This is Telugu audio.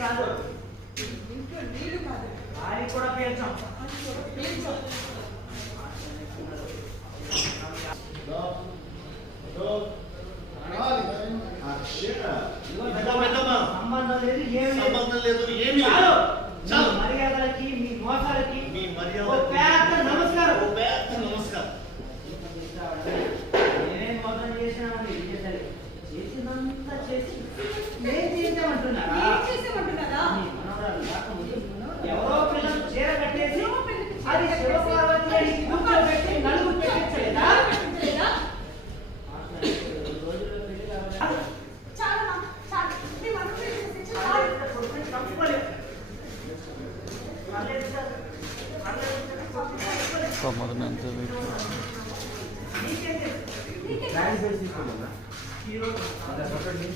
కాదు, ఇంట్లో నీళ్ళు కాదు, గాలి కూడా పీల్చాం. సంబంధం లేదు, ఏమి లేదు. చాలు మర్యాదలకి మీ మోసాలకి పెద్ద నమస్కారం. నేనేం మోసం చేసినామండి, చేసినంత చేసి ఏం చేసామంటున్నారా?